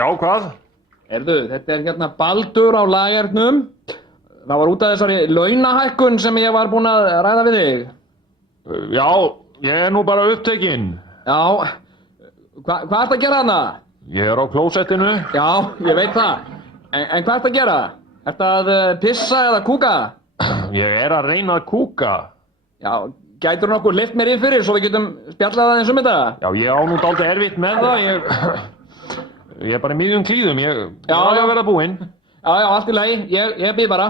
Já, hvað? Heyrðu, þetta hérna Baldur á Lagernum. Það var út af þessari launahækkun sem ég var búinn að ræða við þig. Já, ég nú bara upptekinn. Já, hvað ertu að gera þarna? Ég á klósettinu. Já, ég veit það. En hvað ertu að gera? Ertu að pissa eða kúka? Ég að reyna að kúka. Já, gætur nokkuð lift mér inn fyrir svo við getum spjallað aðeins þetta? Já, ég á nú dálítið erfitt með það. Ég bara í miðjum klíðum. Ég að vera búinn. Já, allt í lagi. Ég býð bara.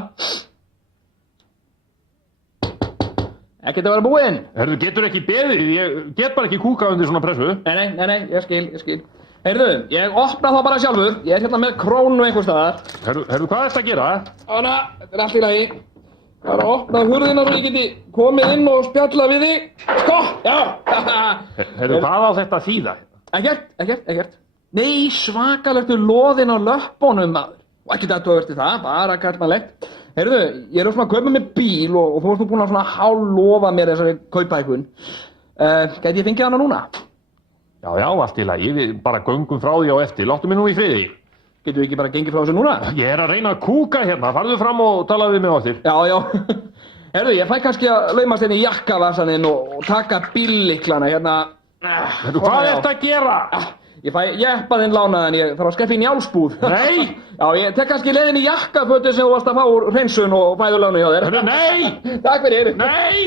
Ekkert að vera búinn. Herðu, getur ekki beðið. Ég get bara ekki kúkað undir svona pressu. Nei, ég skil. Heyrðu, ég opna þá bara sjálfur. Ég hérna með krónu einhvers staðar. Herðu, hvað ertu að gera? Þannig, þetta allt í lagi. Það að opna hurðina svo ég geti komið inn og spjallað við þig. Sko, já. Herðu, hvað á þetta að þýða? Ekkert. Nei, svakalegtu loðin á löppunum, maður. Og ekkert að þú verði það, bara kallmannlegt. Heyrðu, ég svona að kaupa mér bíl og þú varst nú búin að svona hállofa mér þessari kaupahækkun. Gæti ég fengið hana núna? Já, allt í lagi. Við bara göngum frá því á eftir. Láttu mig nú í friði. Getur við ekki bara gengið frá þessu núna? Ég að reyna að kúka hérna. Farðu fram og talaðu við mig á eftir. Já. Heyrðu, ég fæ kannski að laumast hérna í jakkavasaninn og taka bíllyklana hérna. Heyrðu, hvað ertu að gera? Ég fæ jeppaðinn lánaðan, ég þarf að skeppa í njálsbúð. Nei! Já, ég tek kannski leiðin í jakkafötu sem þú varst að fá úr hreinsun og fæðulánu hjá þér. Nei! Takk fyrir. Nei!